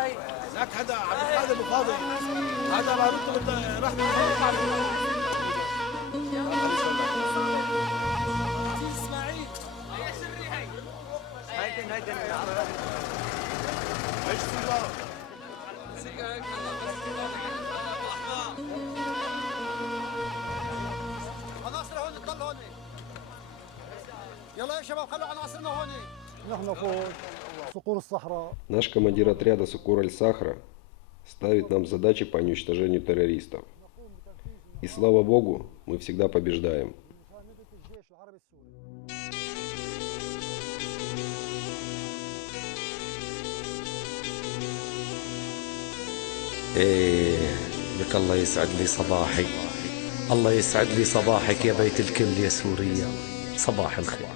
هناك هذا عبد القادر ابو فاضل هذا راح اسماعيل عناصر هون تضل هون. يلا يا شباب خلوا عناصرنا هون. نحن فوق صقور الصحراء. Наш командир отряда Сукур-аль-Сахра ставит нам задачи по уничтожению террористов. И слава Богу, мы всегда побеждаем. لك الله يسعد لي صباحك. الله يسعد لي صباحك يا بيت الكل يا سوريا. صباح الخير.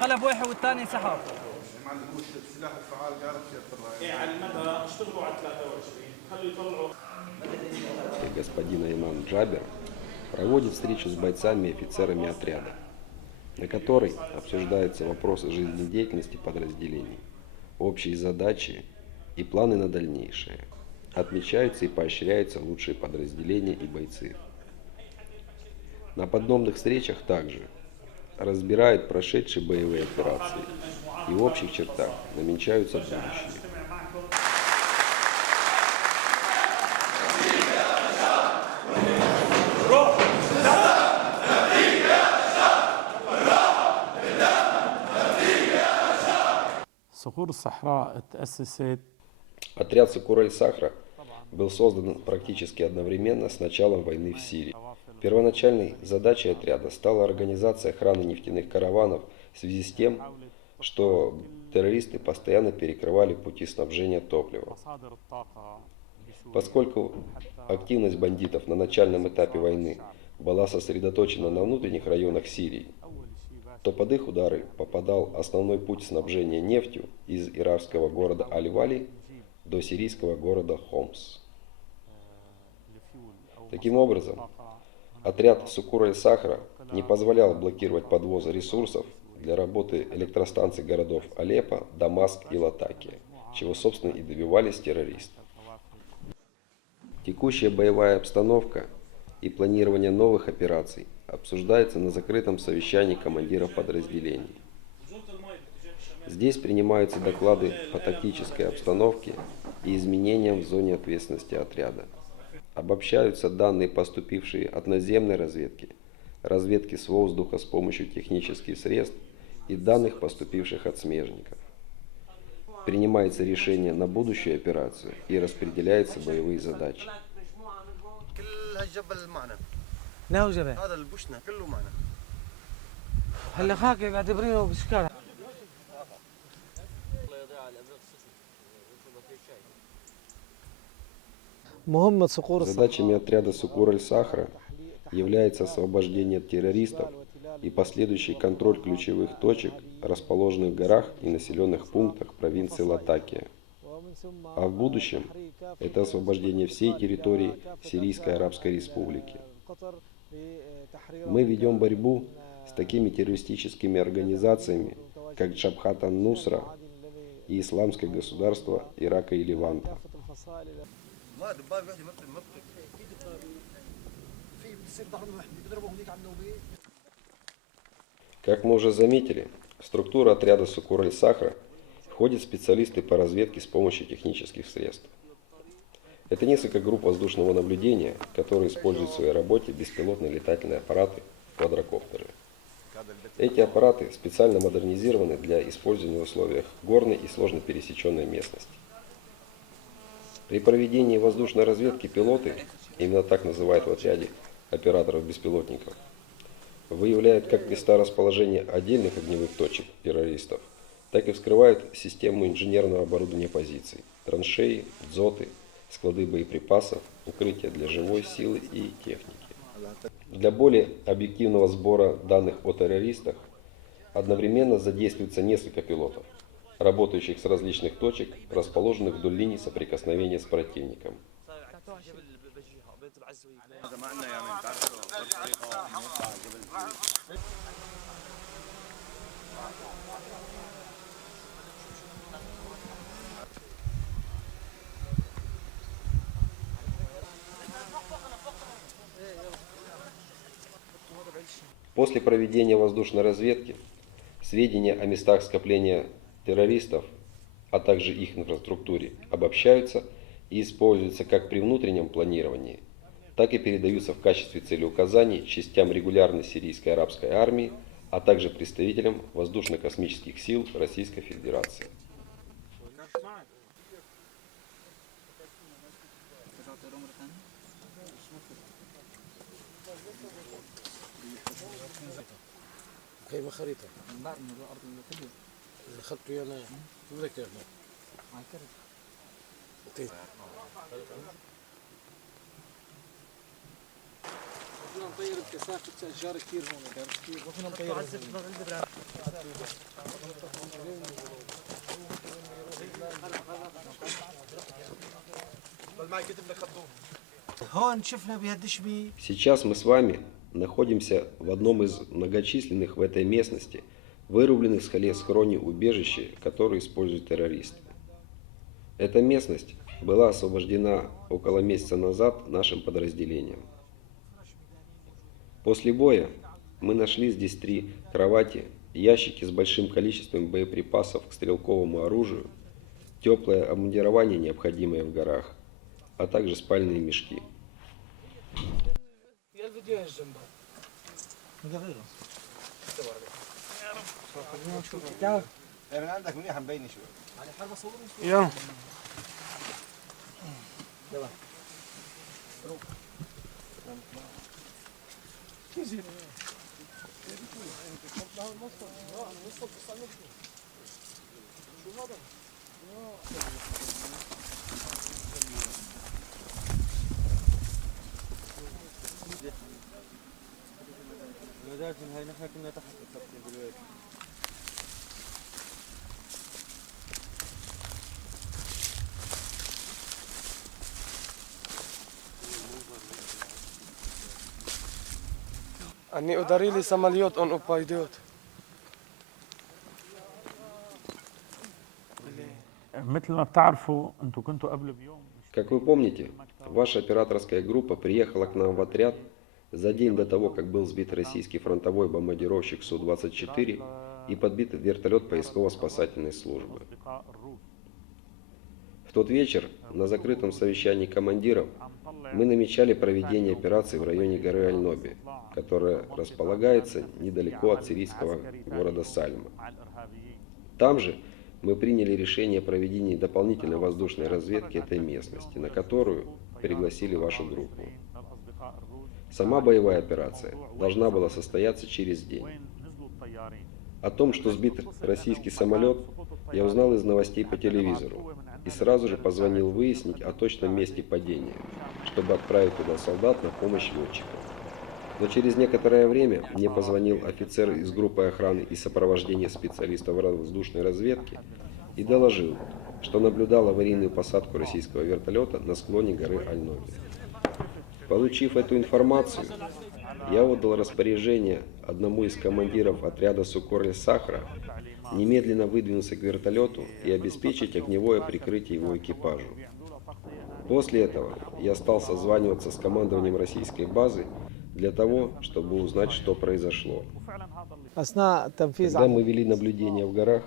قلب واحد والثاني سحب. السلاح الفعال قالت ايه على المدى اشتغلوا على 23 خلوا يطلعوا. Господин Айман Джабер проводит встречу с бойцами и офицерами отряда, на которой обсуждаются вопросы жизнедеятельности подразделений, общие задачи и планы на дальнейшее. Отмечаются и поощряются лучшие подразделения и бойцы. На подобных встречах также разбирают прошедшие боевые операции и в общих чертах намечаются будущие. صقور الصحراء تأسست. Отряд Сукур-аль-Сахра был создан практически одновременно с началом войны в Сирии. Первоначальной задачей отряда стала организация охраны нефтяных караванов в связи с тем, что террористы постоянно перекрывали пути снабжения топливом. Поскольку активность бандитов на начальном этапе войны была сосредоточена на внутренних районах Сирии, то под их удары попадал основной путь снабжения нефтью из иракского города Аль-Вали до сирийского города Хомс. Таким образом, отряд Сукур-аль-Сахра не позволял блокировать подвозы ресурсов для работы электростанций городов Алеппо, Дамаск и Латакия, чего, собственно, и добивались террористы. Текущая боевая обстановка и планирование новых операций обсуждается на закрытом совещании командиров подразделений. Здесь принимаются доклады по тактической обстановке и изменениям в зоне ответственности отряда. Обобщаются данные, поступившие от наземной разведки, разведки с воздуха с помощью технических средств и данных, поступивших от смежников. Принимается решение на будущую операцию и распределяются боевые задачи. لا جبل هذا البوشنا كله معنا. هلا خاكي بعتبرينه بسكر. Задачами отряда Сукур-аль-Сахра является освобождение от террористов и последующий контроль ключевых точек, расположенных в горах и населенных пунктах провинции Латакия. А в будущем это освобождение всей территории Сирийской Арабской Республики. Мы ведем борьбу с такими террористическими организациями, как Джабхат ан-Нусра и Исламское государство Ирака и Леванта. Как мы уже заметили, в структуру отряда Сукур-аль-Сахра входят специалисты по разведке с помощью технических средств. Это несколько групп воздушного наблюдения, которые используют в своей работе беспилотные летательные аппараты, квадрокоптеры. Эти аппараты специально модернизированы для использования в условиях горной и сложно пересеченной местности. При проведении воздушной разведки пилоты, именно так называют в отряде операторов беспилотников, выявляют как места расположения отдельных огневых точек террористов, так и вскрывают систему инженерного оборудования позиций, траншеи, дзоты, склады боеприпасов, укрытия для живой силы и техники. Для более объективного сбора данных о террористах одновременно задействуется несколько пилотов, работающих с различных точек, расположенных вдоль линий соприкосновения с противником. После проведения воздушной разведки сведения о местах скопления террористов, а также их инфраструктуре обобщаются и используются как при внутреннем планировании, так и передаются в качестве целеуказаний частям регулярной сирийской арабской армии, а также представителям воздушно-космических сил Российской Федерации. كيف خريطة؟ اللي اخذته انا مذكر نطير بكثافة أشجار كثير هون كثير ما فينا نطير هون شفنا بهالدشمي. Сейчас мы с вами находимся в одном из многочисленных в этой местности вырубленных в скале схроне убежища, которые используют террористы. Эта местность была освобождена около месяца назад нашим подразделением. После боя мы нашли здесь 3 кровати, ящики с большим количеством боеприпасов к стрелковому оружию, теплое обмундирование, необходимое в горах, а также спальные мешки. يلا هاي نحن كنا تحت دلوقتي. أني أداري لي سماليوت أون أوبايدوت. مثل ما بتعرفوا انتم كنتوا قبل بيوم. Как вы помните, ваша операторская группа приехала к нам в отряд за день до того, как был сбит российский фронтовой бомбардировщик Су-24 и подбит вертолет поисково-спасательной службы. В тот вечер на закрытом совещании командиров мы намечали проведение операции в районе горы Аль-Ноби, которая располагается недалеко от сирийского города Сальма. Там же мы приняли решение о проведении дополнительной воздушной разведки этой местности, на которую пригласили вашу группу. Сама боевая операция должна была состояться через день. О том, что сбит российский самолет, я узнал из новостей по телевизору и сразу же позвонил выяснить о точном месте падения, чтобы отправить туда солдат на помощь летчикам. Но через некоторое время мне позвонил офицер из группы охраны и сопровождения специалистов воздушной разведки и доложил, что наблюдал аварийную посадку российского вертолета на склоне горы Аль-Ноби. Получив эту информацию, я отдал распоряжение одному из командиров отряда Сукорли-Сахра немедленно выдвинуться к вертолету и обеспечить огневое прикрытие его экипажу. После этого я стал созваниваться с командованием российской базы для того, чтобы узнать, что произошло. Когда мы вели наблюдение в горах,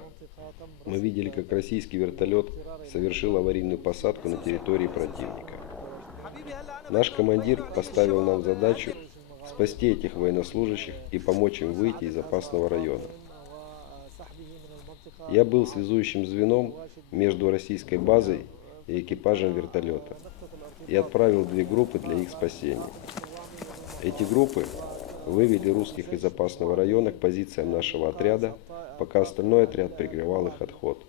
мы видели, как российский вертолет совершил аварийную посадку на территории противника. Наш командир поставил нам задачу спасти этих военнослужащих и помочь им выйти из опасного района. Я был связующим звеном между российской базой и экипажем вертолета и отправил 2 группы для их спасения. Эти группы вывели русских из опасного района к позициям нашего отряда, пока остальной отряд прикрывал их отход.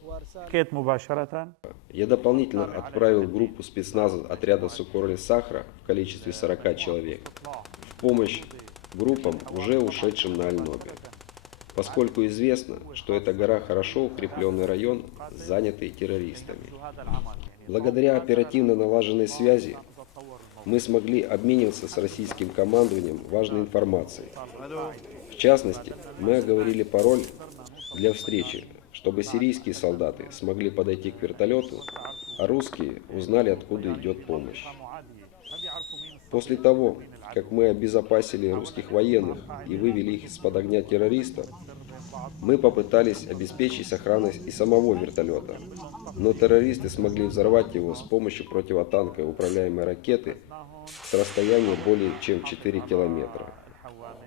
حكيت مباشرة Я дополнительно отправил группу спецназа отряда Сукор-Аль-Сахра в количестве 40 человек в помощь группам, уже ушедшим на Аль-Нобе, поскольку известно, что эта гора хорошо укрепленный район, занятый террористами. Благодаря оперативно налаженной связи мы смогли обмениваться с российским командованием важной информацией. В частности, мы оговорили пароль для встречи, чтобы сирийские солдаты смогли подойти к вертолету, а русские узнали, откуда идет помощь. После того, как мы обезопасили русских военных и вывели их из-под огня террористов, мы попытались обеспечить сохранность и самого вертолета, но террористы смогли взорвать его с помощью противотанковой управляемой ракеты с расстояния более чем 4 километра.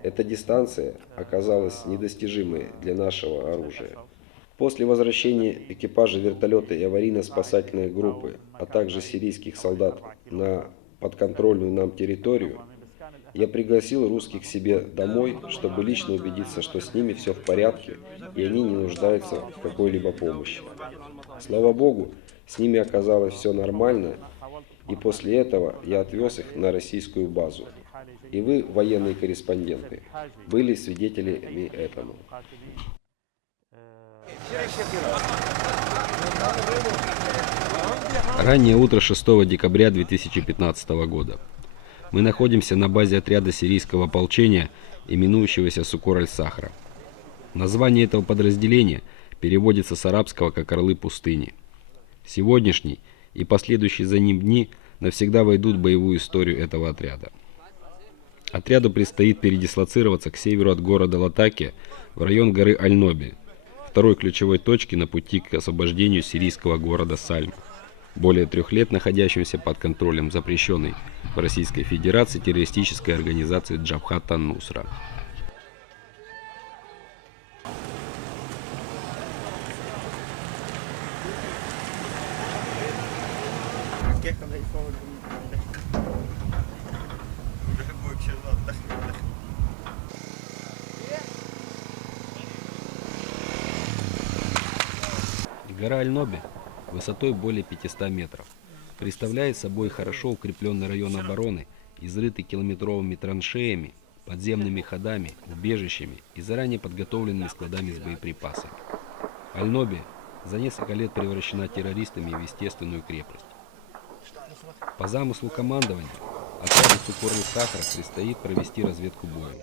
Эта дистанция оказалась недостижимой для нашего оружия. После возвращения экипажа вертолета и аварийно-спасательной группы, а также сирийских солдат на подконтрольную нам территорию, я пригласил русских к себе домой, чтобы лично убедиться, что с ними все в порядке и они не нуждаются в какой-либо помощи. Слава Богу, с ними оказалось все нормально, и после этого я отвез их на российскую базу. И вы, военные корреспонденты, были свидетелями этому. Раннее утро 6 декабря 2015 года. Мы находимся на базе отряда сирийского ополчения, именующегося Сукор-Аль-Сахра. Название этого подразделения переводится с арабского как «Орлы пустыни». Сегодняшний и последующие за ним дни навсегда войдут в боевую историю этого отряда. Отряду предстоит передислоцироваться к северу от города Латакия в район горы Аль-Ноби, второй ключевой точки на пути к освобождению сирийского города Сальма, более 3 лет находящимся под контролем запрещенной в Российской Федерации террористической организации Джабхат ан-Нусра. Гора Аль-Ноби высотой более 500 метров представляет собой хорошо укрепленный район обороны, изрытый километровыми траншеями, подземными ходами, убежищами и заранее подготовленными складами с боеприпасами. Аль-Ноби за несколько лет превращена террористами в естественную крепость. По замыслу командования отряду Сукор-Аль-Сахра предстоит провести разведку боем.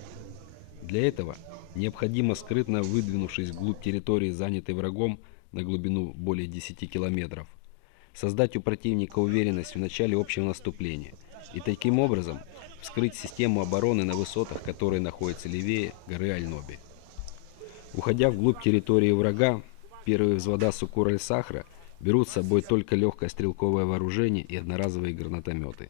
Для этого необходимо, скрытно выдвинувшись вглубь территории, занятой врагом на глубину более 10 километров, создать у противника уверенность в начале общего наступления и таким образом вскрыть систему обороны на высотах, которые находятся левее горы Аль-Ноби. Уходя вглубь территории врага, первые взвода Сукор-Аль-Сахра берут с собой только легкое стрелковое вооружение и одноразовые гранатометы.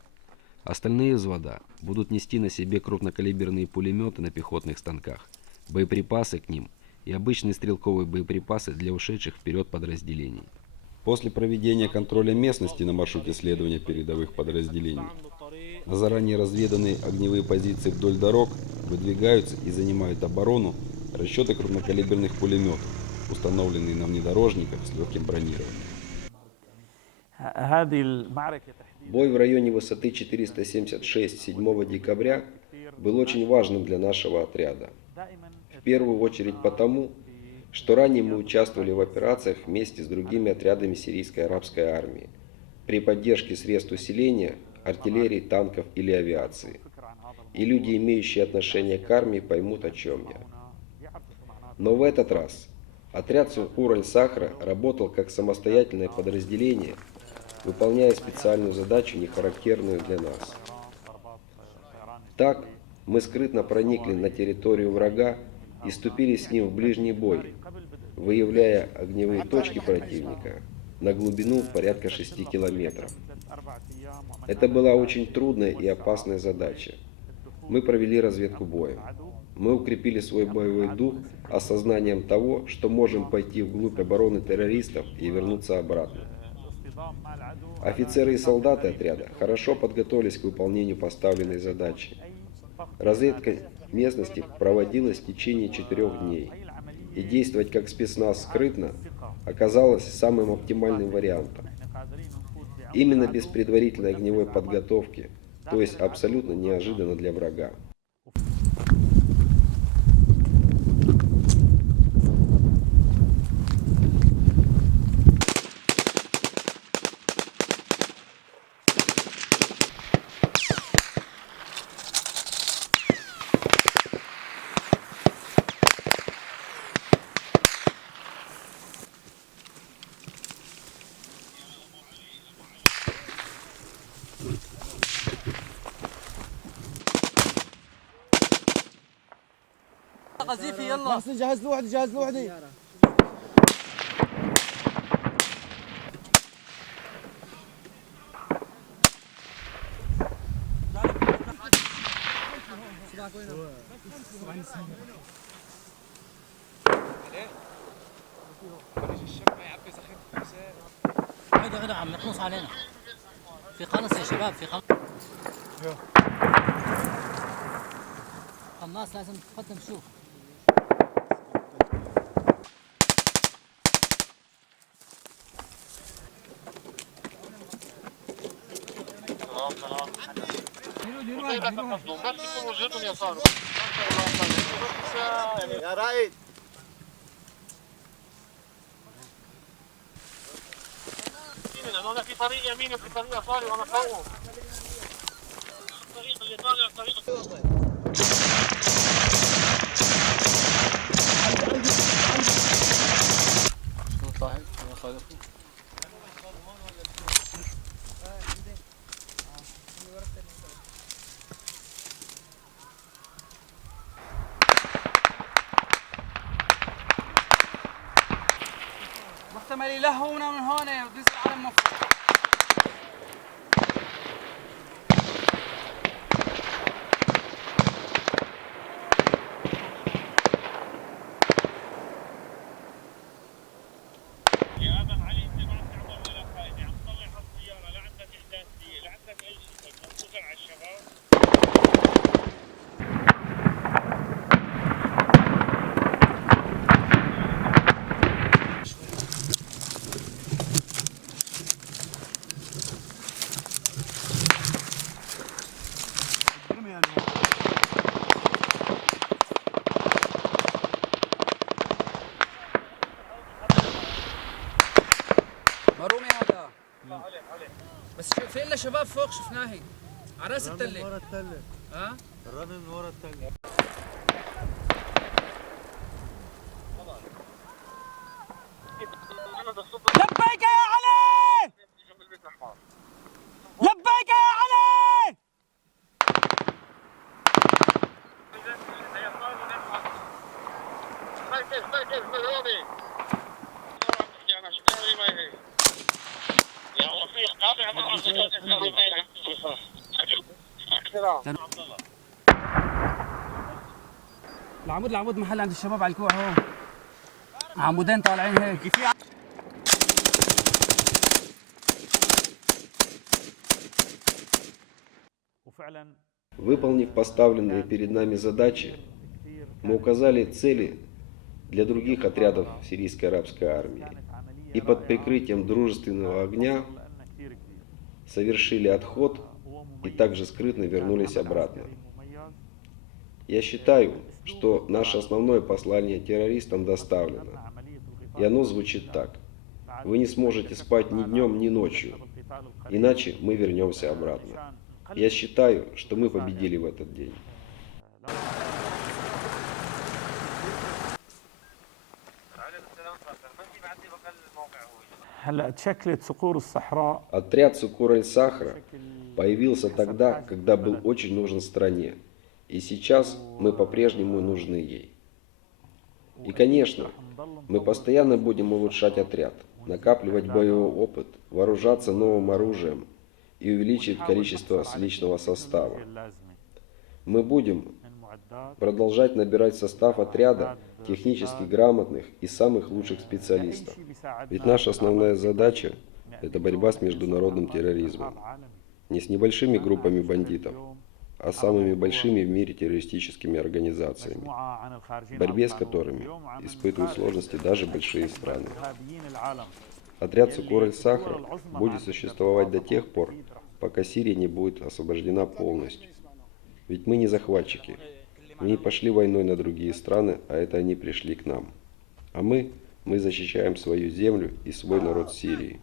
Остальные взвода будут нести на себе крупнокалиберные пулеметы на пехотных станках, боеприпасы к ним и обычные стрелковые боеприпасы для ушедших вперед подразделений. После проведения контроля местности на маршруте следования передовых подразделений на заранее разведанные огневые позиции вдоль дорог выдвигаются и занимают оборону расчеты крупнокалиберных пулеметов, установленные на внедорожниках с легким бронированием. Бой в районе высоты 476 7 декабря был очень важным для нашего отряда. В первую очередь потому, что ранее мы участвовали в операциях вместе с другими отрядами сирийской арабской армии при поддержке средств усиления, артиллерии, танков или авиации. И люди, имеющие отношение к армии, поймут, о чем я. Но в этот раз отряд Сукор-Аль-Сахра работал как самостоятельное подразделение, выполняя специальную задачу, не характерную для нас. Так, мы скрытно проникли на территорию врага и вступили с ним в ближний бой, выявляя огневые точки противника на глубину порядка 6 километров. Это была очень трудная и опасная задача. Мы провели разведку боем. Мы укрепили свой боевой дух осознанием того, что можем пойти вглубь обороны террористов и вернуться обратно. Офицеры и солдаты отряда хорошо подготовились к выполнению поставленной задачи. Разведка местности проводилась в течение 4 дней, и действовать как спецназ скрытно оказалось самым оптимальным вариантом. Именно без предварительной огневой подготовки, то есть абсолютно неожиданно для врага. قذيفي يلا جهز لوحدي جهز لوحدي. غدا عم نقنص علينا في قنص يا شباب في قناص لازم تقدم شوف يا رائد انا في طريق يمين وفي طريق يساري وانا فوقهم. الطريق اللي طالع الطريق محتمل يلهونا من هون ودوس العالم مفروض. مرومي هذا بس في الا شباب فوق شفناهي على راس التله. من ورا التله. ها؟ الرمي من ورا التله. لبيك يا علي! لبيك يا علي! العمود محل عند الشباب على الكوع هون. عمودين طالعين هيك. Выполнив поставленные перед нами задачи, мы указали цели для других отрядов сирийской арабской армии и под прикрытием дружественного огня совершили отход и также скрытно вернулись обратно. Я считаю, что наше основное послание террористам доставлено, и оно звучит так: вы не сможете спать ни днем, ни ночью, иначе мы вернемся обратно. Я считаю, что мы победили в этот день. Отряд Сукур-аль-Сахра появился тогда, когда был очень нужен стране, и сейчас мы по-прежнему нужны ей. И, конечно, мы постоянно будем улучшать отряд, накапливать боевой опыт, вооружаться новым оружием и увеличивать количество личного состава. Мы будем продолжать набирать в состав отряда технически грамотных и самых лучших специалистов. Ведь наша основная задача – это борьба с международным терроризмом. Не с небольшими группами бандитов, а самыми большими в мире террористическими организациями, в борьбе с которыми испытывают сложности даже большие страны. Отряд Сукор аль-Сахра будет существовать до тех пор, пока Сирия не будет освобождена полностью. Ведь мы не захватчики. Мы не пошли войной на другие страны, а это они пришли к нам. А мы защищаем свою землю и свой народ Сирии.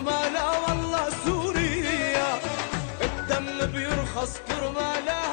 كرمالها والله سوريا الدم بيرخص كرمالها